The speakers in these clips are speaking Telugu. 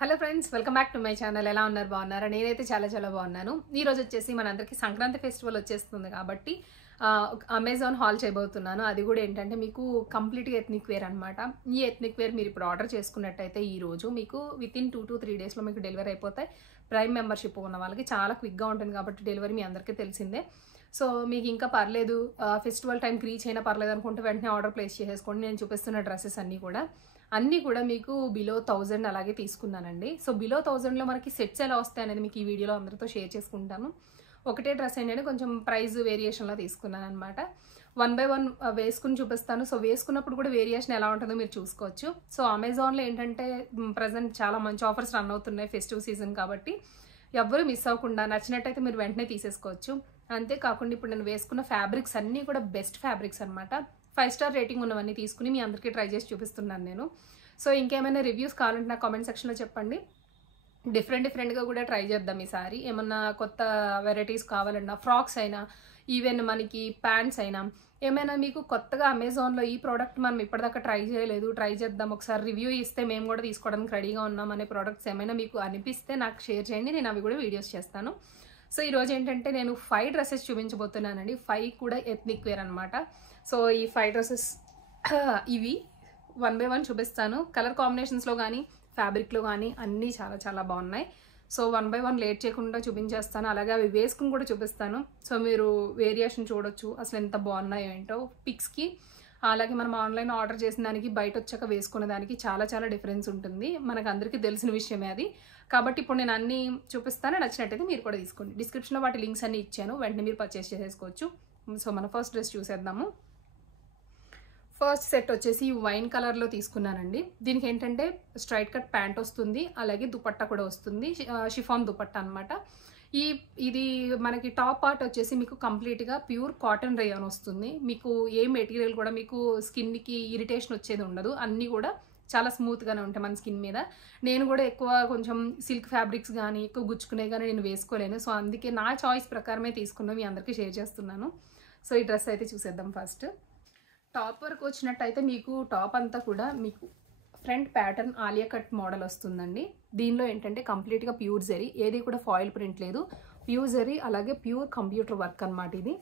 Hello friends, welcome back to my channel. ఎలా ఉన్నారు? బాగున్నారా? నేనైతే చాలా చాలా బాగున్నాను. ఈ రోజు వచ్చేసి మనందరికీ సంక్రాంతి ఫెస్టివల్ వచ్చేస్తుంది కాబట్టి అమెజాన్ హాల్ చేయబోతున్నాను. అది కూడా ఏంటంటే మీకు కంప్లీట్గా ఎథ్నిక్ వేర్ అనమాట. ఈ ఎథ్నిక్ వేర్ మీరు ఇప్పుడు ఆర్డర్ చేసుకున్నట్టయితే ఈ రోజు మీకు వితిన్ 2 to 3 డేస్లో మీకు డెలివరీ అయిపోతాయి. ప్రైమ్ మెంబర్షిప్ ఉన్న వాళ్ళకి చాలా క్విక్గా ఉంటుంది కాబట్టి డెలివరీ మీ అందరికీ తెలిసిందే. సో మీకు ఇంకా పర్లేదు, ఫెస్టివల్ టైంకి రీచ్ అయినా పర్లేదు అనుకుంటే వెంటనే ఆర్డర్ ప్లేస్ చేసేసుకోండి. నేను చూపిస్తున్న డ్రెస్సెస్ అన్నీ కూడా మీకు బిలో 1000 అలాగే తీసుకున్నానండి. సో బిలో 1000లో మనకి సెట్స్ ఎలా వస్తాయి అనేది మీకు ఈ వీడియోలో అందరితో షేర్ చేసుకుంటాను. ఒకటే డ్రెస్ ఏంటంటే కొంచెం ప్రైస్ వేరియేషన్లో తీసుకున్నాను అనమాట. 1 by 1 వేసుకుని చూపిస్తాను. సో వేసుకున్నప్పుడు కూడా వేరియేషన్ ఎలా ఉంటుందో మీరు చూసుకోవచ్చు. సో అమెజాన్లో ఏంటంటే ప్రజెంట్ చాలా మంచి ఆఫర్స్ రన్ అవుతున్నాయి ఫెస్టివ్ సీజన్ కాబట్టి ఎవ్వరూ మిస్ అవ్వకుండా నచ్చినట్టయితే మీరు వెంటనే తీసేసుకోవచ్చు. అంతేకాకుండా ఇప్పుడు నేను వేసుకున్న ఫ్యాబ్రిక్స్ అన్నీ కూడా బెస్ట్ ఫ్యాబ్రిక్స్ అనమాట. 5 స్టార్ రేటింగ్ ఉన్నవన్నీ తీసుకుని మీ అందరికీ ట్రై చేసి చూపిస్తున్నాను నేను. సో ఇంకేమైనా రివ్యూస్ కావాలంటే నాకు కామెంట్ సెక్షన్లో చెప్పండి. డిఫరెంట్గా కూడా ట్రై చేద్దాం ఈసారి. ఏమన్నా కొత్త వెరైటీస్ కావాలన్నా, ఫ్రాక్స్ అయినా, ఈవెన్ మనకి ప్యాంట్స్ అయినా, ఏమైనా మీకు కొత్తగా అమెజాన్లో ఈ ప్రోడక్ట్ మనం ఇప్పటిదాకా ట్రై చేయలేదు, ట్రై చేద్దాం, ఒకసారి రివ్యూ ఇస్తే మేము కూడా తీసుకోవడానికి రెడీగా ఉన్నాం అనే ప్రోడక్ట్స్ ఏమైనా మీకు అనిపిస్తే నాకు షేర్ చేయండి. నేను అవి కూడా వీడియోస్ చేస్తాను. సో ఈరోజు ఏంటంటే నేను 5 డ్రెస్సెస్ చూపించబోతున్నానండి. 5 కూడా ఎథ్నిక్ వేర్ అనమాట. సో ఈ 5 డ్రెస్సెస్ ఇవి 1 by 1 చూపిస్తాను. కలర్ కాంబినేషన్స్లో కానీ ఫ్యాబ్రిక్లో కానీ అన్నీ చాలా చాలా బాగున్నాయి. సో 1 by 1 లేట్ చేయకుండా చూపించేస్తాను. అలాగే అవి వేసుకుని కూడా చూపిస్తాను. సో మీరు వేరియేషన్ చూడొచ్చు అసలు ఎంత బాగున్నాయో ఏంటో పిక్స్కి. అలాగే మనం ఆన్లైన్ ఆర్డర్ చేసిన దానికి బయట వచ్చాక వేసుకునే దానికి చాలా చాలా డిఫరెన్స్ ఉంటుంది. మనకు అందరికీ తెలిసిన విషయమే అది. కాబట్టి ఇప్పుడు నేను అన్నీ చూపిస్తాను. నచ్చినట్టయితే మీరు కూడా తీసుకోండి. డిస్క్రిప్షన్లో వాటి లింక్స్ అన్నీ ఇచ్చాను, వెంటనే మీరు పర్చేస్ చేసేసుకోవచ్చు. సో మన ఫస్ట్ డ్రెస్ చూసేద్దాము. ఫస్ట్ సెట్ వచ్చేసి వైన్ కలర్లో తీసుకున్నానండి. దీనికి ఏంటంటే స్ట్రైట్ కట్ ప్యాంట్ వస్తుంది, అలాగే దుపట్టా కూడా వస్తుంది, షిఫాన్ దుపట్టా అనమాట. ఇది మనకి టాప్ పార్ట్ వచ్చేసి మీకు కంప్లీట్గా ప్యూర్ కాటన్ రేయాన్ వస్తుంది. మీకు ఏ మెటీరియల్ కూడా మీకు స్కిన్కి ఇరిటేషన్ వచ్చేది ఉండదు. అన్నీ కూడా చాలా స్మూత్గానే ఉంటాయి మన స్కిన్ మీద. నేను కూడా ఎక్కువ కొంచెం సిల్క్ ఫ్యాబ్రిక్స్ కానీ ఎక్కువ గుచ్చుకునే కానీ నేను వేసుకోలేను. సో అందుకే నా చాయిస్ ప్రకారమే తీసుకున్నా, మీ అందరికీ షేర్ చేస్తున్నాను. సో ఈ డ్రెస్ అయితే చూసేద్దాం. ఫస్ట్ టాప్ వరకు వచ్చినట్టయితే మీకు టాప్ అంతా కూడా మీకు front pattern Alia cut model వస్తుందండి. దీనిలో ఏంటంటే కంప్లీట్గా ప్యూర్ జరీ, ఏది కూడా ఫాయిల్ ప్రింట్ లేదు, ప్యూర్ జరీ, అలాగే ప్యూర్ కంప్యూటర్ వర్క్ అనమాట ఇది.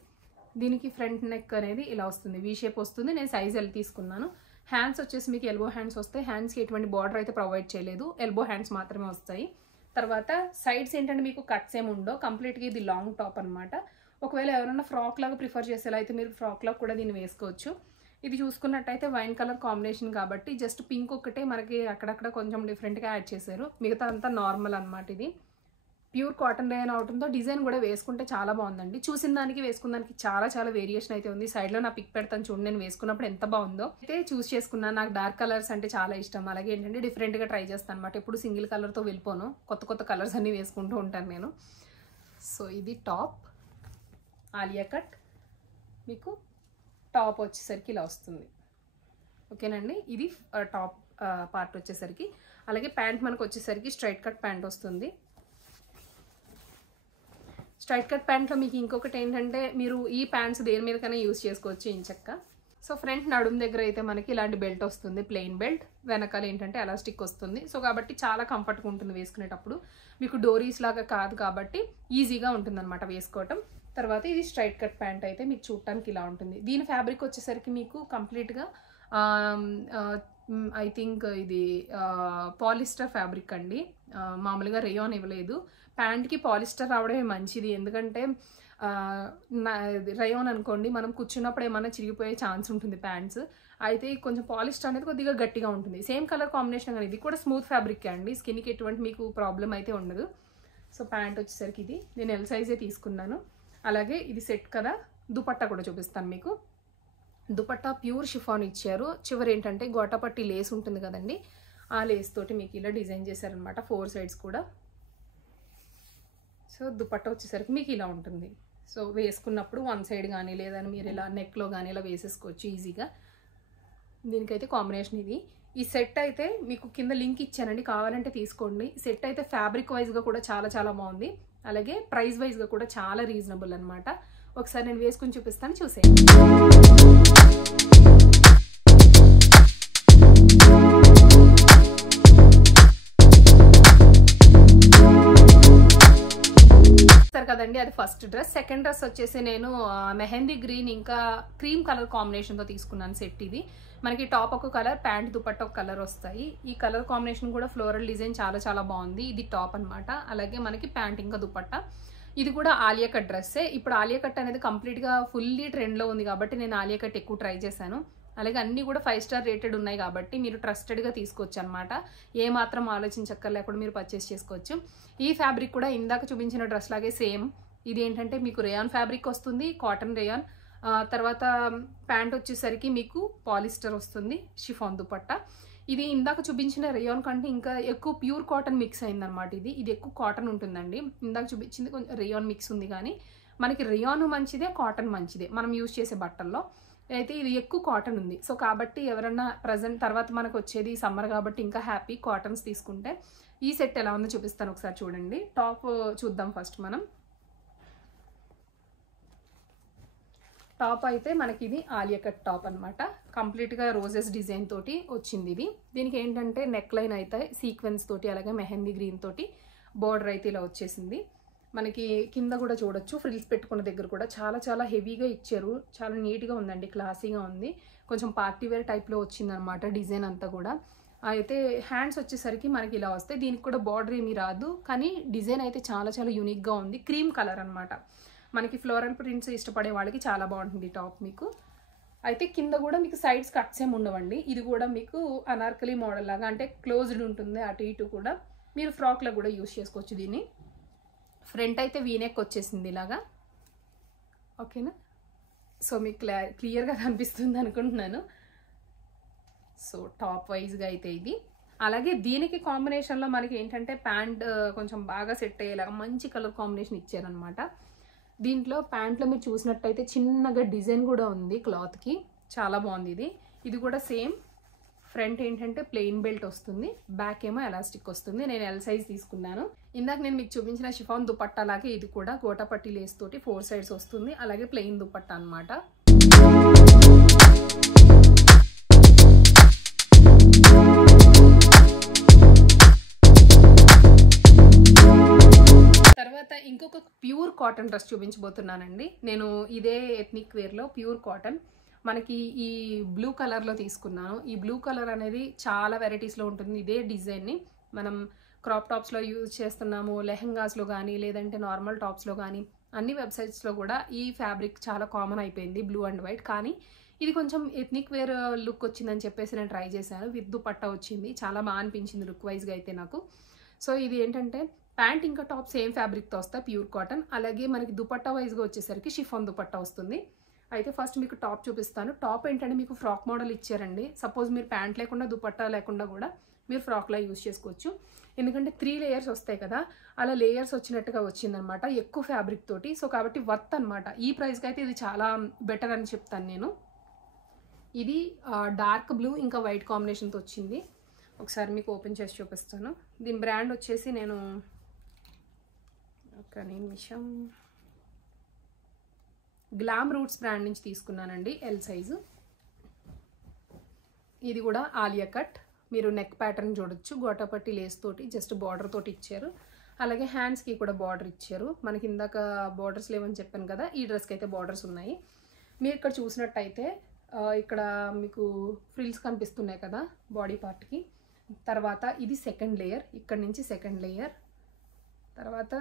దీనికి ఫ్రంట్ నెక్ అనేది ఇలా వస్తుంది, వీ షేప్ వస్తుంది. నేను సైజ్ ఎల్ తీసుకున్నాను. హ్యాండ్స్ వచ్చేసి మీకు ఎల్బో హ్యాండ్స్ వస్తాయి. హ్యాండ్స్కి ఎటువంటి బార్డర్ అయితే ప్రొవైడ్ చేయలేదు, ఎల్బో హ్యాండ్స్ మాత్రమే వస్తాయి. తర్వాత సైడ్స్ ఏంటంటే మీకు కట్స్ ఏమి ఉండవు, కంప్లీట్గా ఇది లాంగ్ టాప్ అనమాట. ఒకవేళ ఎవరైనా ఫ్రాక్ లాగా ప్రిఫర్ చేసేలా అయితే మీరు ఫ్రాక్ లాగా కూడా దీన్ని వేసుకోవచ్చు. ఇది చూసుకున్నట్టయితే వైన్ కలర్ కాంబినేషన్ కాబట్టి జస్ట్ పింక్ ఒకటే మనకి అక్కడక్కడ కొంచెం డిఫరెంట్గా యాడ్ చేశారు, మిగతా అంతా నార్మల్ అనమాట. ఇది ప్యూర్ కాటన్ రేయన్ అవుతుందో డిజైన్ కూడా వేసుకుంటే చాలా బాగుందండి. చూసిన దానికి వేసుకున్న దానికి చాలా చాలా వేరియేషన్ అయితే ఉంది. సైడ్లో నా పిక్ పెడతాను చూడండి, నేను వేసుకున్నప్పుడు ఎంత బాగుందో. అయితే చూస్ చేసుకున్నాను. నాకు డార్క్ కలర్స్ అంటే చాలా ఇష్టం. అలాగే ఏంటంటే డిఫరెంట్గా ట్రై చేస్తాను అనమాట. ఎప్పుడు సింగిల్ కలర్తో వెళ్ళిపోను, కొత్త కొత్త కలర్స్ అన్నీ వేసుకుంటూ ఉంటాను నేను. సో ఇది టాప్ ఆలియా కట్, మీకు టాప్ వచ్చేసరికి ఇలా వస్తుంది. ఓకేనండి, ఇది టాప్ పార్ట్ వచ్చేసరికి. అలాగే ప్యాంట్ మనకు వచ్చేసరికి స్ట్రైట్ కట్ ప్యాంట్ వస్తుంది. స్ట్రైట్ కట్ ప్యాంట్లో మీకు ఇంకొకటి ఏంటంటే మీరు ఈ ప్యాంట్స్ దేని మీదకైనా యూజ్ చేసుకోవచ్చు ఇంచక్క. సో ఫ్రంట్ నడుము దగ్గర అయితే మనకి ఇలాంటి బెల్ట్ వస్తుంది, ప్లెయిన్ బెల్ట్. వెనకాల ఏంటంటే ఎలాస్టిక్ వస్తుంది. సో కాబట్టి చాలా కంఫర్ట్గా ఉంటుంది వేసుకునేటప్పుడు. మీకు డోరీస్ లాగా కాదు కాబట్టి ఈజీగా ఉంటుంది అనమాట వేసుకోవటం. తర్వాత ఇది స్ట్రైట్ కట్ ప్యాంట్ అయితే మీకు చూడటానికి ఇలా ఉంటుంది. దీని ఫ్యాబ్రిక్ వచ్చేసరికి మీకు కంప్లీట్గా ఐ థింక్ ఇది పాలిస్టర్ ఫ్యాబ్రిక్ అండి, మామూలుగా రేయాన్ ఇవ్వలేదు. ప్యాంట్కి పాలిస్టర్ రావడమే మంచిది, ఎందుకంటే రేయాన్ అనుకోండి మనం కూర్చున్నప్పుడు ఏమైనా చిరిగిపోయే ఛాన్స్ ఉంటుంది ప్యాంట్స్. అయితే కొంచెం పాలిస్టర్ అనేది కొద్దిగా గట్టిగా ఉంటుంది. సేమ్ కలర్ కాంబినేషన్ కానీ ఇది కూడా స్మూత్ ఫ్యాబ్రిక్ అండి, స్కిన్కి ఎటువంటి మీకు ప్రాబ్లం అయితే ఉండదు. సో ప్యాంట్ వచ్చేసరికి ఇది నేను ఎల్ సైజే తీసుకున్నాను. అలాగే ఇది సెట్ కదా, దుపట్టా కూడా చూపిస్తాను మీకు. దుపట్టా ప్యూర్ షిఫాన్ ఇచ్చారు. చివరి ఏంటంటే గోటాపట్టి లేస్ ఉంటుంది కదండి, ఆ లేస్ తోటి మీకు ఇలా డిజైన్ చేశారనమాట 4 సైడ్స్ కూడా. సో దుపట్టా వచ్చేసరికి మీకు ఇలా ఉంటుంది. సో వేసుకున్నప్పుడు 1 సైడ్ కానీ లేదని మీరు ఇలా నెక్లో కానీ ఇలా వేసేసుకోవచ్చు ఈజీగా. దీనికైతే కాంబినేషన్ ఇది. ఈ సెట్ అయితే మీకు కింద లింక్ ఇచ్చానండి, కావాలంటే తీసుకోండి. సెట్ అయితే ఫ్యాబ్రిక్ వైజ్గా కూడా చాలా చాలా బాగుంది, అలాగే ప్రైస్ వైజ్గా కూడా చాలా రీజనబుల్ అనమాట. ఒకసారి నేను వేసుకుని చూపిస్తాను, చూసేయండి. కదండి, అది ఫస్ట్ డ్రెస్. సెకండ్ డ్రెస్ వచ్చేసి నేను మెహందీ గ్రీన్ ఇంకా క్రీమ్ కలర్ కాంబినేషన్తో తీసుకున్నాను సెట్. ఇది మనకి టాప్ ఒక కలర్, ప్యాంట్ దుపట్టా ఒక కలర్ వస్తాయి. ఈ కలర్ కాంబినేషన్ కూడా ఫ్లోరల్ డిజైన్ చాలా చాలా బాగుంది. ఇది టాప్ అనమాట. అలాగే మనకి ప్యాంట్ ఇంకా దుపట్టా. ఇది కూడా ఆలియా కట్ డ్రెస్సే. ఇప్పుడు ఆలియా కట్ అనేది కంప్లీట్గా ఫుల్లీ ట్రెండ్లో ఉంది కాబట్టి నేను ఆలియా కట్ ఎక్కువ ట్రై చేశాను. అలాగే అన్నీ కూడా 5 స్టార్ రేటెడ్ ఉన్నాయి కాబట్టి మీరు ట్రస్టెడ్గా తీసుకోవచ్చు అనమాట. ఏ మాత్రం ఆలోచించక్కర్లేకుండా మీరు పర్చేస్ చేసుకోవచ్చు. ఈ ఫ్యాబ్రిక్ కూడా ఇందాక చూపించిన డ్రెస్ లాగే సేమ్. ఇది ఏంటంటే మీకు రేయాన్ ఫ్యాబ్రిక్ వస్తుంది, కాటన్ రేయాన్. తర్వాత ప్యాంట్ వచ్చేసరికి మీకు పాలిస్టర్ వస్తుంది, షిఫాన్ దుపట్టా. ఇది ఇందాక చూపించిన రేయాన్ కంటే ఇంకా ఎక్కువ ప్యూర్ కాటన్ మిక్స్ అయిందనమాట. ఇది ఎక్కువ కాటన్ ఉంటుందండి. ఇందాక చూపించింది కొంచెం రేయాన్ మిక్స్ ఉంది, కానీ మనకి రేయాన్ మంచిదే, కాటన్ మంచిదే మనం యూజ్ చేసే బట్టల్లో. అయితే ఇది ఎక్కువ కాటన్ ఉంది. సో కాబట్టి ఎవరన్నా ప్రజెంట్ తర్వాత మనకు వచ్చేది సమ్మర్ కాబట్టి ఇంకా హ్యాపీ కాటన్స్ తీసుకుంటే. ఈ సెట్ ఎలా ఉందో చూపిస్తాను, ఒకసారి చూడండి. టాప్ చూద్దాం ఫస్ట్ మనం. టాప్ అయితే మనకి ఇది ఆలియా కట్ టాప్ అనమాట. కంప్లీట్గా రోజెస్ డిజైన్ తోటి వచ్చింది ఇది. దీనికి ఏంటంటే నెక్ లైన్ అయితే సీక్వెన్స్ తోటి, అలాగే మెహందీ గ్రీన్ తోటి బార్డర్ అయితే ఇలా వచ్చేసింది. మనకి కింద కూడా చూడొచ్చు, ఫ్రిల్స్ పెట్టుకున్న దగ్గర కూడా చాలా చాలా హెవీగా ఇచ్చారు. చాలా నీట్గా ఉందండి, క్లాసీగా ఉంది. కొంచెం పార్టీ వేర్ టైప్లో వచ్చిందనమాట డిజైన్ అంతా కూడా. అయితే హ్యాండ్స్ వచ్చేసరికి మనకి ఇలా వస్తాయి. దీనికి కూడా బార్డర్ ఏమీ రాదు, కానీ డిజైన్ అయితే చాలా చాలా యూనిక్గా ఉంది. క్రీమ్ కలర్ అనమాట. మనకి ఫ్లోరల్ ప్రింట్స్ ఇష్టపడే వాళ్ళకి చాలా బాగుంటుంది టాప్ మీకు. అయితే కింద కూడా మీకు సైడ్స్ కట్స్ ఏమి ఉండవండి. ఇది కూడా మీకు అనార్కలి మోడల్ లాగా, అంటే క్లోజ్డ్ ఉంటుంది అటు ఇటు కూడా. మీరు ఫ్రాక్లో కూడా యూజ్ చేసుకోవచ్చు దీన్ని. ఫ్రంట్ అయితే వీనెక్ వచ్చేసింది ఇలాగా, ఓకేనా. సో మీకు క్లియర్గా కనిపిస్తుంది అనుకుంటున్నాను. సో టాప్ వైజ్గా అయితే ఇది. అలాగే దీనికి కాంబినేషన్లో మనకి ఏంటంటే ప్యాంట్ కొంచెం బాగా సెట్ అయ్యేలాగా మంచి కలర్ కాంబినేషన్ ఇచ్చారనమాట. దీంట్లో ప్యాంట్లో మీరు చూసినట్టయితే చిన్నగా డిజైన్ కూడా ఉంది క్లాత్కి, చాలా బాగుంది ఇది. ఇది కూడా సేమ్. ఫ్రంట్ ఏంటంటే ప్లెయిన్ బెల్ట్ వస్తుంది, బ్యాక్ ఏమో ఎలాస్టిక్ వస్తుంది. నేను ఎల్ సైజ్ తీసుకున్నాను. ఇందాక నేను మీకు చూపించిన షిఫాన్ దుపట్టా లాగే ఇది కూడా గోటాపట్టి లేస్ తోటి 4 సైడ్స్ వస్తుంది. అలాగే ప్లెయిన్ దుపట్టా అనమాట. తర్వాత ఇంకొక ప్యూర్ కాటన్ డ్రెస్ చూపించబోతున్నానండి నేను. ఇదే ఎథ్నిక్ వేర్లో ప్యూర్ కాటన్. మనకి ఈ బ్లూ కలర్లో తీసుకున్నాను. ఈ బ్లూ కలర్ అనేది చాలా వెరైటీస్లో ఉంటుంది. ఇదే డిజైన్ని మనం క్రాప్ టాప్స్లో యూజ్ చేస్తున్నాము, లెహంగాస్లో కానీ లేదంటే నార్మల్ టాప్స్లో కానీ అన్ని వెబ్సైట్స్లో కూడా ఈ ఫ్యాబ్రిక్ చాలా కామన్ అయిపోయింది, బ్లూ అండ్ వైట్. కానీ ఇది కొంచెం ఎథ్నిక్ వేర్ లుక్ వచ్చిందని చెప్పేసి నేను ట్రై చేశాను. విత్ దుపట్టా వచ్చింది, చాలా బాగా అనిపించింది లుక్ వైజ్గా అయితే నాకు. సో ఇది ఏంటంటే ప్యాంట్ ఇంకా టాప్ సేమ్ ఫ్యాబ్రిక్తో వస్తాయి, ప్యూర్ కాటన్. అలాగే మనకి దుపట్టా వైజ్గా వచ్చేసరికి షిఫాన్ దుపట్టా వస్తుంది. అయితే ఫస్ట్ మీకు టాప్ చూపిస్తాను. టాప్ ఏంటంటే మీకు ఫ్రాక్ మోడల్ ఇచ్చారండి. సపోజ్ మీరు ప్యాంట్ లేకుండా దుపట్టా లేకుండా కూడా మీరు ఫ్రాక్లా యూజ్ చేసుకోవచ్చు. ఎందుకంటే 3 లేయర్స్ వస్తాయి కదా, అలా లేయర్స్ వచ్చినట్టుగా వచ్చిందనమాట ఎక్కువ ఫ్యాబ్రిక్ తోటి. సో కాబట్టి వర్త్ అనమాట. ఈ ప్రైస్కి అయితే ఇది చాలా బెటర్ అని చెప్తాను నేను. ఇది డార్క్ బ్లూ ఇంకా వైట్ కాంబినేషన్తో వచ్చింది. ఒకసారి మీకు ఓపెన్ చేసి చూపిస్తాను. దీని బ్రాండ్ వచ్చేసి నేను ఒక నిమిషం గ్లామ్ రూట్స్ బ్రాండ్ నుంచి తీసుకున్నానండి, ఎల్ సైజు. ఇది కూడా ఆలియా కట్. మీరు నెక్ ప్యాటర్న్ చూడొచ్చు, గోటాపట్టి లేస్ తోటి జస్ట్ బార్డర్ తోటి ఇచ్చారు. అలాగే హ్యాండ్స్కి కూడా బార్డర్ ఇచ్చారు. మనకి ఇందాక బార్డర్స్ లేవని చెప్పాను కదా, ఈ డ్రెస్కి అయితే బార్డర్స్ ఉన్నాయి. మీరు ఇక్కడ చూసినట్టయితే ఇక్కడ మీకు ఫ్రిల్స్ కనిపిస్తున్నాయి కదా బాడీ పార్ట్కి. తర్వాత ఇది సెకండ్ లేయర్, ఇక్కడ నుంచి సెకండ్ లేయర్, తర్వాత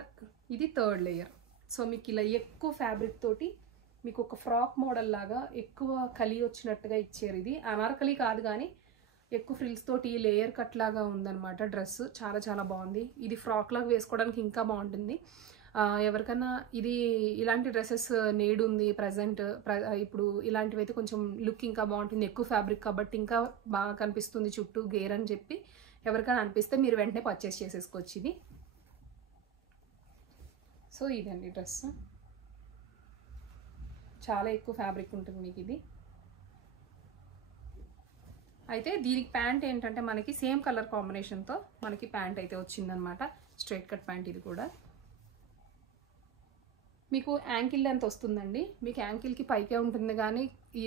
ఇది థర్డ్ లేయర్. సో మీకు ఇలా ఎక్కువ ఫ్యాబ్రిక్ తోటి మీకు ఒక ఫ్రాక్ మోడల్ లాగా ఎక్కువ కలి వచ్చినట్టుగా ఇచ్చారు. ఇది అనార్కలి కాదు కానీ ఎక్కువ ఫ్రిల్స్ తోటి లేయర్ కట్ లాగా ఉందన్నమాట డ్రెస్. చాలా చాలా బాగుంది. ఇది ఫ్రాక్ లాగా వేసుకోవడానికి ఇంకా బాగుంటుంది. ఎవరికన్నా ఇది ఇలాంటి డ్రెస్సెస్ నీడ్ ఉంది ప్రజెంట్, ఇప్పుడు ఇలాంటివి అయితే కొంచెం లుక్ ఇంకా బాగుంటుంది. ఎక్కువ ఫ్యాబ్రిక్ కాబట్టి ఇంకా బాగా కనిపిస్తుంది చుట్టూ గేర్ అని చెప్పి ఎవరికైనా అనిపిస్తే మీరు వెంటనే పర్చేస్ చేసేసుకోవచ్చు ఇది. సో ఇదండి డ్రెస్, చాలా ఎక్కువ ఫ్యాబ్రిక్ ఉంటుంది మీకు ఇది. అయితే దీనికి ప్యాంట్ ఏంటంటే మనకి సేమ్ కలర్ కాంబినేషన్తో మనకి ప్యాంట్ అయితే వచ్చిందనమాట, స్ట్రైట్ కట్ ప్యాంట్. ఇది కూడా మీకు యాంకిల్ లెంత్ వస్తుందండి. మీకు యాంకిల్కి పైకే ఉంటుంది కానీ ఈ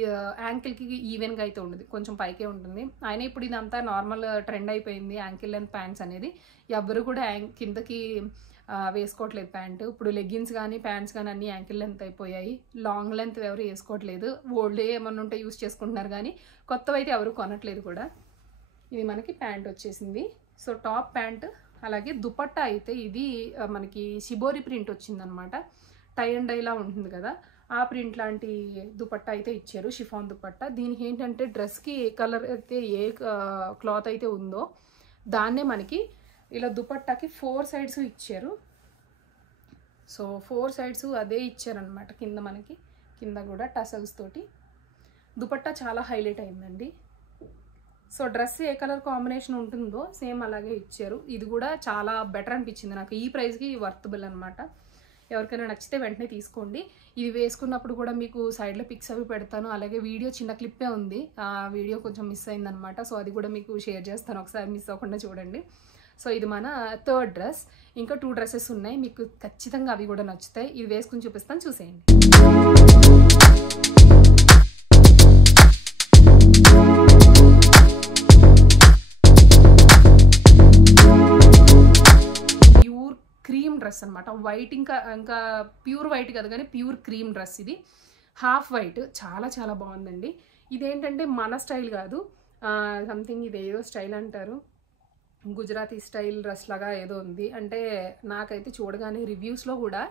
యాంకిల్కి ఈవెన్గా అయితే ఉండదు, కొంచెం పైకే ఉంటుంది. అయినా ఇప్పుడు ఇదంతా నార్మల్ ట్రెండ్ అయిపోయింది యాంకిల్ లెంత్ ప్యాంట్స్ అనేది. ఎవరు కూడా కిందకి వేసుకోవట్లేదు ప్యాంటు. ఇప్పుడు లెగ్గిన్స్ కానీ ప్యాంట్స్ కానీ అన్నీ యాంకిల్ లెంత్ అయిపోయాయి. లాంగ్ లెంత్ ఎవరు వేసుకోవట్లేదు. ఓల్డ్ ఏమన్నా ఉంటే యూస్ చేసుకుంటున్నారు కానీ కొత్తవి అయితే ఎవరు కొనట్లేదు కూడా. ఇది మనకి ప్యాంట్ వచ్చేసింది. So top pant. అలాగే దుపట్టా అయితే ఇది మనకి షిబోరి ప్రింట్ వచ్చిందనమాట. టై అండ్ డైలా ఉంటుంది కదా, ఆ ప్రింట్ లాంటి దుపట్టా అయితే ఇచ్చారు, షిఫాన్ దుపట్టా. దీనికి ఏంటంటే డ్రెస్కి ఏ కలర్ అయితే ఏ క్లాత్ అయితే ఉందో దాన్నే మనకి ఇలా దుపట్టాకి 4 సైడ్స్ ఇచ్చారు. సో 4 సైడ్స్ అదే ఇచ్చారనమాట. కింద మనకి కింద కూడా టసల్స్ తోటి దుపట్టా చాలా హైలైట్ అయిందండి. సో డ్రెస్ ఏ కలర్ కాంబినేషన్ ఉంటుందో సేమ్ అలాగే ఇచ్చారు. ఇది కూడా చాలా బెటర్ అనిపించింది నాకు. ఈ ప్రైస్కి వర్తబుల్ అనమాట. ఎవరికైనా నచ్చితే వెంటనే తీసుకోండి. ఇది వేసుకున్నప్పుడు కూడా మీకు సైడ్లో పిక్స్ అవి పెడతాను. అలాగే వీడియో చిన్న క్లిప్పే ఉంది, ఆ వీడియో కొంచెం మిస్ అయిందనమాట. సో అది కూడా మీకు షేర్ చేస్తాను, ఒకసారి మిస్ అవ్వకుండా చూడండి. సో ఇది మన 3rd డ్రెస్. ఇంకా 2 డ్రెస్సెస్ ఉన్నాయి, మీకు ఖచ్చితంగా అవి కూడా నచ్చుతాయి. ఇది వేసుకుని చూపిస్తాను, చూసేయండి. క్రీమ్ డ్రెస్ అనమాట. వైట్, ఇంకా ప్యూర్ వైట్ కాదు కానీ ప్యూర్ క్రీమ్ డ్రెస్. ఇది హాఫ్ వైట్, చాలా చాలా బాగుందండి. ఇదేంటంటే మన స్టైల్ కాదు, సంథింగ్ ఇది ఏదో స్టైల్ అంటారు, గుజరాతీ స్టైల్ డ్రెస్ లాగా ఏదో ఉంది. అంటే నాకైతే చూడగానే రివ్యూస్లో కూడా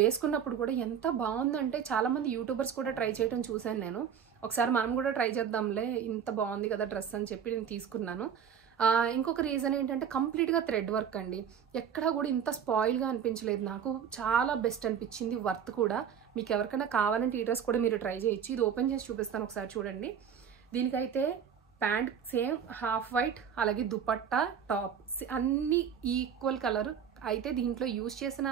వేసుకున్నప్పుడు కూడా ఎంత బాగుందంటే చాలామంది యూట్యూబర్స్ కూడా ట్రై చేయడం చూశాను నేను. ఒకసారి మనం కూడా ట్రై చేద్దాంలే, ఇంత బాగుంది కదా డ్రెస్ అని చెప్పి నేను తీసుకున్నాను. ఇంకొక రీజన్ ఏంటంటే కంప్లీట్గా థ్రెడ్ వర్క్ అండి. ఎక్కడా కూడా ఇంత స్పాయిల్గా అనిపించలేదు నాకు. చాలా బెస్ట్ అనిపించింది, వర్త్ కూడా. మీకు ఎవరికైనా కావాలంటే ఈ డ్రెస్ కూడా మీరు ట్రై చేయొచ్చు. ఇది ఓపెన్ చేసి చూపిస్తాను, ఒకసారి చూడండి. దీనికైతే ప్యాంట్ సేమ్ హాఫ్ వైట్, అలాగే దుపట్టా టాప్ అన్నీ ఈక్వల్ కలర్. అయితే దీంట్లో యూజ్ చేసిన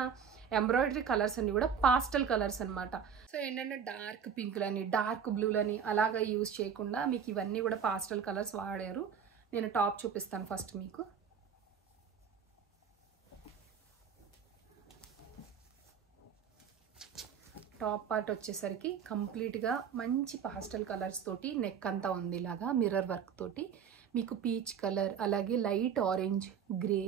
ఎంబ్రాయిడరీ కలర్స్ అన్ని కూడా పాస్టల్ కలర్స్ అనమాట. సో ఏంటంటే డార్క్ పింక్లని, డార్క్ బ్లూలని అలాగా యూజ్ చేయకుండా మీకు ఇవన్నీ కూడా పాస్టల్ కలర్స్ వాడారు. నేను టాప్ చూపిస్తాను ఫస్ట్ మీకు. టాప్ పార్ట్ వచ్చేసరికి కంప్లీట్గా మంచి పాస్టల్ కలర్స్ తోటి నెక్ అంతా ఉంది, ఇలాగా మిర్రర్ వర్క్ తోటి. మీకు పీచ్ కలర్, అలాగే లైట్ ఆరెంజ్, గ్రే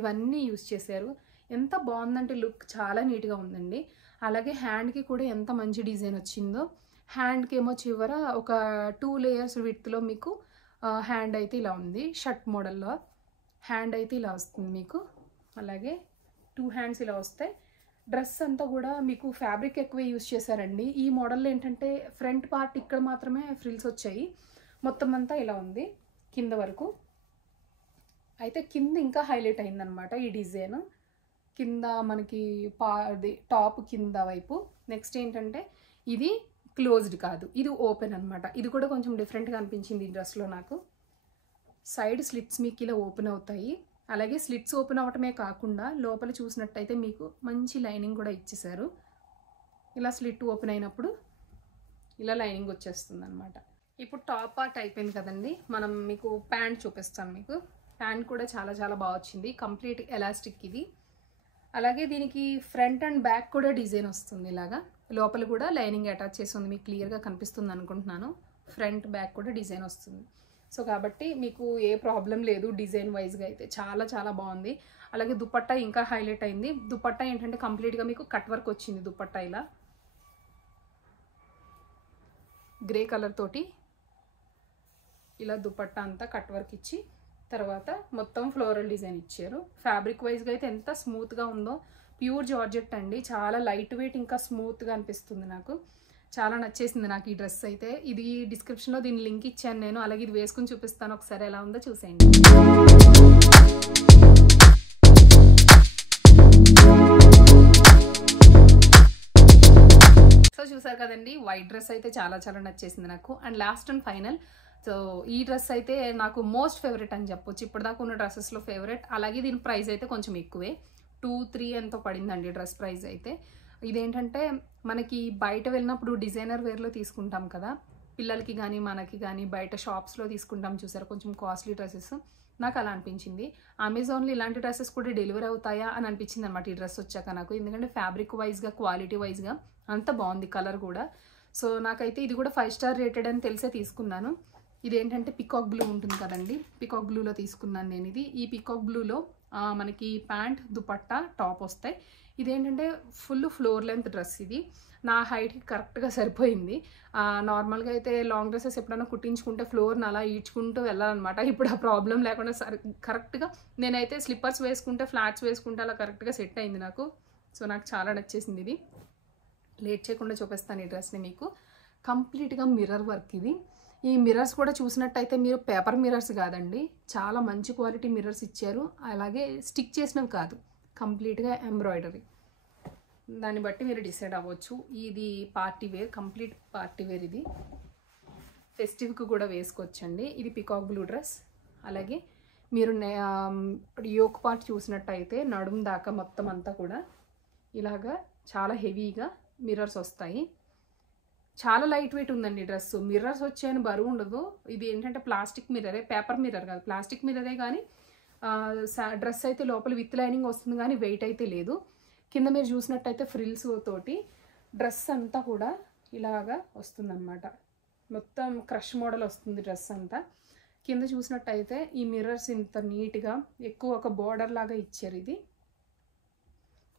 ఇవన్నీ యూస్ చేశారు. ఎంత బాగుందంటే లుక్ చాలా నీట్గా ఉందండి. అలాగే హ్యాండ్కి కూడా ఎంత మంచి డిజైన్ వచ్చిందో. హ్యాండ్కి ఏమో చివర ఒక 2 లేయర్స్ విడ్త్లో మీకు హ్యాండ్ అయితే ఇలా ఉంది, షర్ట్ మోడల్లో హ్యాండ్ అయితే ఇలా వస్తుంది మీకు. అలాగే 2 హ్యాండ్స్ ఇలా వస్తాయి. డ్రెస్ అంతా కూడా మీకు ఫ్యాబ్రిక్ ఎక్కువ యూస్ చేశారండి. ఈ మోడల్లో ఏంటంటే ఫ్రంట్ పార్ట్ ఇక్కడ మాత్రమే ఫ్రిల్స్ వచ్చాయి, మొత్తం అంతా ఇలా ఉంది కింద వరకు. అయితే కింద ఇంకా హైలైట్ అయిందనమాట ఈ డిజైన్. కింద మనకి టాప్ కింద వైపు. నెక్స్ట్ ఏంటంటే ఇది క్లోజ్డ్ కాదు, ఇది ఓపెన్ అనమాట. ఇది కూడా కొంచెం డిఫరెంట్గా అనిపించింది ఈ డ్రెస్లో నాకు. సైడ్ స్లిట్స్ మీకు ఇలా ఓపెన్ అవుతాయి. అలాగే స్లిట్స్ ఓపెన్ అవ్వటమే కాకుండా లోపల చూసినట్టయితే మీకు మంచి లైనింగ్ కూడా ఇచ్చేసారు. ఇలా స్లిట్ ఓపెన్ అయినప్పుడు ఇలా లైనింగ్ వచ్చేస్తుంది అనమాట. ఇప్పుడు టాప్ పార్ట్ అయిపోయింది కదండి, మనం మీకు ప్యాంట్ చూపిస్తాను మీకు. ప్యాంట్ కూడా చాలా చాలా బాగా వచ్చింది, కంప్లీట్ ఎలాస్టిక్ ఇది. అలాగే దీనికి ఫ్రంట్ అండ్ బ్యాక్ కూడా డిజైన్ వస్తుంది ఇలాగా. లోపల కూడా లైనింగ్ అటాచ్ చేసి ఉంది, మీకు క్లియర్గా కనిపిస్తుంది అనుకుంటున్నాను. ఫ్రంట్ బ్యాక్ కూడా డిజైన్ వస్తుంది. సో కాబట్టి మీకు ఏ ప్రాబ్లం లేదు డిజైన్ వైజ్గా అయితే. చాలా చాలా బాగుంది. అలాగే దుపట్టా ఇంకా హైలైట్ అయింది. దుపట్టా ఏంటంటే కంప్లీట్గా మీకు కట్ వర్క్ వచ్చింది. దుపట్టా ఇలా గ్రే కలర్ తోటి ఇలా దుపట్టా అంతా కట్ వర్క్ ఇచ్చి తర్వాత మొత్తం ఫ్లోరల్ డిజైన్ ఇచ్చారు. ఫ్యాబ్రిక్ వైజ్గా అయితే ఎంత స్మూత్గా ఉందో. ప్యూర్ జార్జెట్ అండి, చాలా లైట్ వెయిట్, ఇంకా స్మూత్గా అనిపిస్తుంది నాకు. చాలా నచ్చేసింది నాకు ఈ డ్రెస్ అయితే. ఇది డిస్క్రిప్షన్లో దీని లింక్ ఇచ్చాను నేను. అలాగే ఇది వేసుకుని చూపిస్తాను, ఒకసారి ఎలా ఉందో చూసేయండి. సో చూసారు కదండి, వైట్ డ్రెస్ అయితే చాలా చాలా నచ్చేసింది నాకు. And last and final, so ఈ డ్రెస్ అయితే నాకు మోస్ట్ ఫేవరెట్ అని చెప్పొచ్చు, ఇప్పటిదాకా ఉన్న డ్రెస్సెస్లో ఫేవరెట్. అలాగే దీని ప్రైస్ అయితే కొంచెం ఎక్కువే, 2-3 ఎంతో పడిందండి డ్రెస్ ప్రైస్ అయితే. ఇదేంటంటే మనకి బయట వెళ్ళినప్పుడు డిజైనర్ వేర్లో తీసుకుంటాం కదా, పిల్లలకి కానీ మనకి కానీ బయట షాప్స్లో తీసుకుంటాం చూసారు, కొంచెం కాస్ట్లీ డ్రెస్సెస్. నాకు అలా అనిపించింది. అమెజాన్లో ఇలాంటి డ్రెస్సెస్ కూడా డెలివరీ అవుతాయా అని అనిపించింది అనమాట ఈ డ్రెస్ వచ్చాక నాకు. ఎందుకంటే ఫ్యాబ్రిక్ వైజ్గా, క్వాలిటీ వైజ్గా అంత బాగుంది, కలర్ కూడా. సో నాకైతే ఇది కూడా 5 స్టార్ రేటెడ్ అని తెలిసే తీసుకున్నాను. ఇదేంటంటే పికాక్ బ్లూ ఉంటుంది కదండి, పికాక్ బ్లూలో తీసుకున్నాను నేను ఇది. ఈ పికాక్ బ్లూలో మనకి ప్యాంట్ దుపట్టా టాప్ వస్తాయి. ఇదేంటంటే ఫుల్ ఫ్లోర్ లెంత్ డ్రెస్. ఇది నా హైట్కి కరెక్ట్గా సరిపోయింది. నార్మల్గా అయితే లాంగ్ డ్రెస్సెస్ ఎప్పుడైనా కుట్టించుకుంటే ఫ్లోర్ని అలా ఈడ్చుకుంటూ వెళ్ళాలన్నమాట. ఇప్పుడు ఆ ప్రాబ్లం లేకుండా కరెక్ట్గా నేనైతే స్లిప్పర్స్ వేసుకుంటే ఫ్లాట్స్ వేసుకుంటే అలా కరెక్ట్గా సెట్ అయింది నాకు. సో నాకు చాలా నచ్చేసింది ఇది. లేట్ చేయకుండా చూపిస్తాను ఈ డ్రెస్ని మీకు. కంప్లీట్గా మిర్రర్ వర్క్ ఇది. ఈ మిర్రర్స్ కూడా చూసినట్టయితే మీరు పేపర్ మిర్రర్స్ కాదండి, చాలా మంచి క్వాలిటీ మిర్రర్స్ ఇచ్చారు. అలాగే స్టిక్ చేసినవి కాదు, కంప్లీట్గా ఎంబ్రాయిడరీ. దాన్ని బట్టి మీరు డిసైడ్ అవ్వచ్చు. ఇది party wear, complete party wear. ఇది ఫెస్టివ్కి కూడా వేసుకోవచ్చండి. ఇది పికాక్ బ్లూ డ్రెస్. అలాగే మీరు యోక్ పార్ట్ చూసినట్టయితే నడుము దాకా మొత్తం అంతా కూడా ఇలాగా చాలా హెవీగా మిర్రర్స్ వస్తాయి. చాలా లైట్ వెయిట్ ఉందండి డ్రెస్. మిర్రర్స్ వచ్చాయని బరువు ఉండదు. ఇది ఏంటంటే ప్లాస్టిక్ మిర్రరే, పేపర్ మిర్రర్ కాదు, ప్లాస్టిక్ మిర్రరే. కానీ డ్రెస్ అయితే లోపల విత్ లైనింగ్ వస్తుంది కానీ వెయిట్ అయితే లేదు. కింద మీరు చూసినట్టయితే ఫ్రిల్స్ తోటి డ్రెస్ అంతా కూడా ఇలాగా వస్తుందన్నమాట. మొత్తం క్రష్ మోడల్ వస్తుంది డ్రెస్ అంతా. కింద చూసినట్టయితే ఈ మిర్రర్స్ ఇంత నీట్గా ఎక్కువ ఒక బోర్డర్ లాగా ఇచ్చారు. ఇది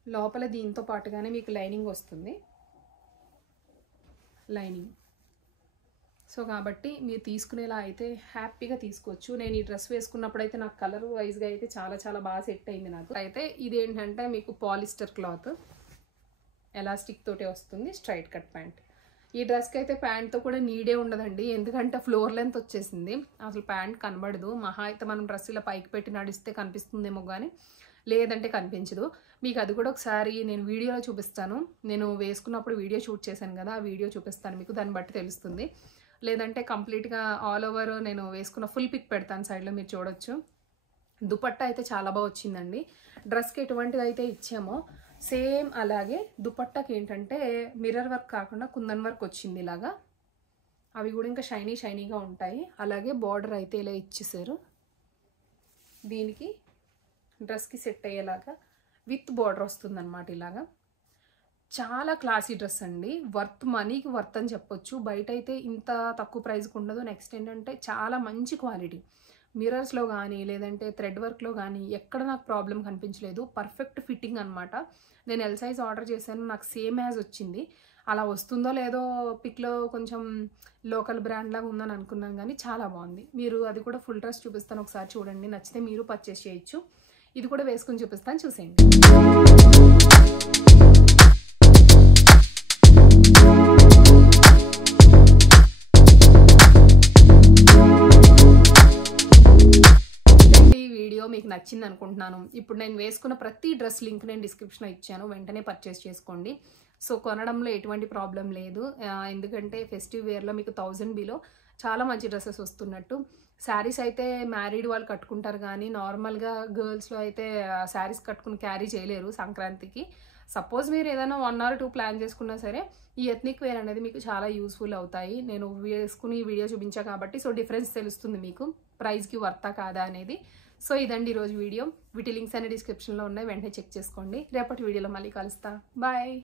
లోపల దీంతో పాటుగానే మీకు లైనింగ్ వస్తుంది, లైనింగ్. సో కాబట్టి మీరు తీసుకునేలా అయితే హ్యాపీగా తీసుకోవచ్చు. నేను ఈ డ్రెస్ వేసుకున్నప్పుడు అయితే నాకు కలర్ వైజ్గా అయితే చాలా చాలా బాగా సెట్ అయింది నాకు. అయితే ఇది ఏంటంటే మీకు పాలిస్టర్ క్లాత్, ఎలాస్టిక్ తోటే వస్తుంది, స్ట్రైట్ కట్ ప్యాంట్. ఈ డ్రెస్కి అయితే ప్యాంట్తో కూడా నీడే ఉండదండి, ఎందుకంటే ఫ్లోర్ లెంత్ వచ్చేసింది. అసలు ప్యాంట్ కనబడదు. మహా అయితే మనం డ్రెస్ ఇలా పైకి పెట్టి నడిస్తే కనిపిస్తుందేమో కానీ లేదంటే కనిపించదు. మీకు అది కూడా ఒకసారి నేను వీడియోలో చూపిస్తాను. నేను వేసుకున్నప్పుడు వీడియో షూట్ చేశాను కదా, ఆ వీడియో చూపిస్తాను మీకు, దాన్ని బట్టి తెలుస్తుంది. లేదంటే కంప్లీట్గా ఆల్ ఓవర్ నేను వేసుకున్న ఫుల్ పిక్ పెడతాను సైడ్లో, మీరు చూడొచ్చు. దుపట్టా అయితే చాలా బాగా వచ్చిందండి. డ్రెస్కి ఎటువంటిది అయితే ఇచ్చామో సేమ్ అలాగే దుపట్టాకి ఏంటంటే మిర్రర్ వర్క్ కాకుండా కుందన్ వర్క్ వచ్చింది ఇలాగా. అవి కూడా ఇంకా షైనీగా ఉంటాయి. అలాగే బార్డర్ అయితే ఇలా ఇచ్చేసారు. దీనికి డ్రెస్కి సెట్ అయ్యేలాగా విత్ బార్డర్ వస్తుందన్నమాట ఇలాగా. చాలా క్లాసీ డ్రెస్ అండి, వర్త్, మనీకి వర్త్ అని చెప్పొచ్చు. బయట అయితే ఇంత తక్కువ ప్రైస్కి ఉండదు. నెక్స్ట్ ఏంటంటే చాలా మంచి క్వాలిటీ. మిర్రర్స్లో కానీ లేదంటే థ్రెడ్ వర్క్లో కానీ ఎక్కడ నాకు ప్రాబ్లం కనిపించలేదు. పర్ఫెక్ట్ ఫిట్టింగ్ అనమాట. నేను ఎల్ సైజ్ ఆర్డర్ చేశాను, నాకు సేమ్ యాజ్ వచ్చింది. అలా వస్తుందో లేదో పిక్లో కొంచెం లోకల్ బ్రాండ్ లాగా ఉందని అనుకున్నాను కానీ చాలా బాగుంది. మీరు అది కూడా ఫుల్ డ్రెస్ చూపిస్తాను, ఒకసారి చూడండి. నచ్చితే మీరు పర్చేస్ చేయొచ్చు. ఇది కూడా వేసుకుని చూపిస్తాను, చూసేయండి. మీకు నచ్చింది అనుకుంటున్నాను. ఇప్పుడు నేను వేసుకున్న ప్రతి డ్రెస్ లింక్ నేను డిస్క్రిప్షన్లో ఇచ్చాను, వెంటనే పర్చేస్ చేసుకోండి. సో కొనడంలో ఎటువంటి ప్రాబ్లం లేదు, ఎందుకంటే ఫెస్టివ్ వేర్లో మీకు 1000 బిలో చాలా మంచి డ్రెస్సెస్ వస్తున్నట్టు. శారీస్ అయితే మ్యారీడ్ వాళ్ళు కట్టుకుంటారు కానీ నార్మల్గా గర్ల్స్లో అయితే శారీస్ కట్టుకుని క్యారీ చేయలేరు సంక్రాంతికి. సపోజ్ మీరు ఏదైనా 1 or 2 ప్లాన్ చేసుకున్నా సరే ఈ ఎథ్నిక్ వేర్ అనేది మీకు చాలా యూస్ఫుల్ అవుతాయి. నేను వేసుకుని వీడియో చూపించా కాబట్టి సో డిఫరెన్స్ తెలుస్తుంది మీకు, ప్రైస్కి వర్తా కాదా అనేది. సో ఇదండి ఈరోజు వీడియో. వీటి లింక్స్ అనే డిస్క్రిప్షన్లో ఉన్నాయి, వెంటనే చెక్ చేసుకోండి. రేపటి వీడియోలో మళ్ళీ కలుస్తా. బాయ్.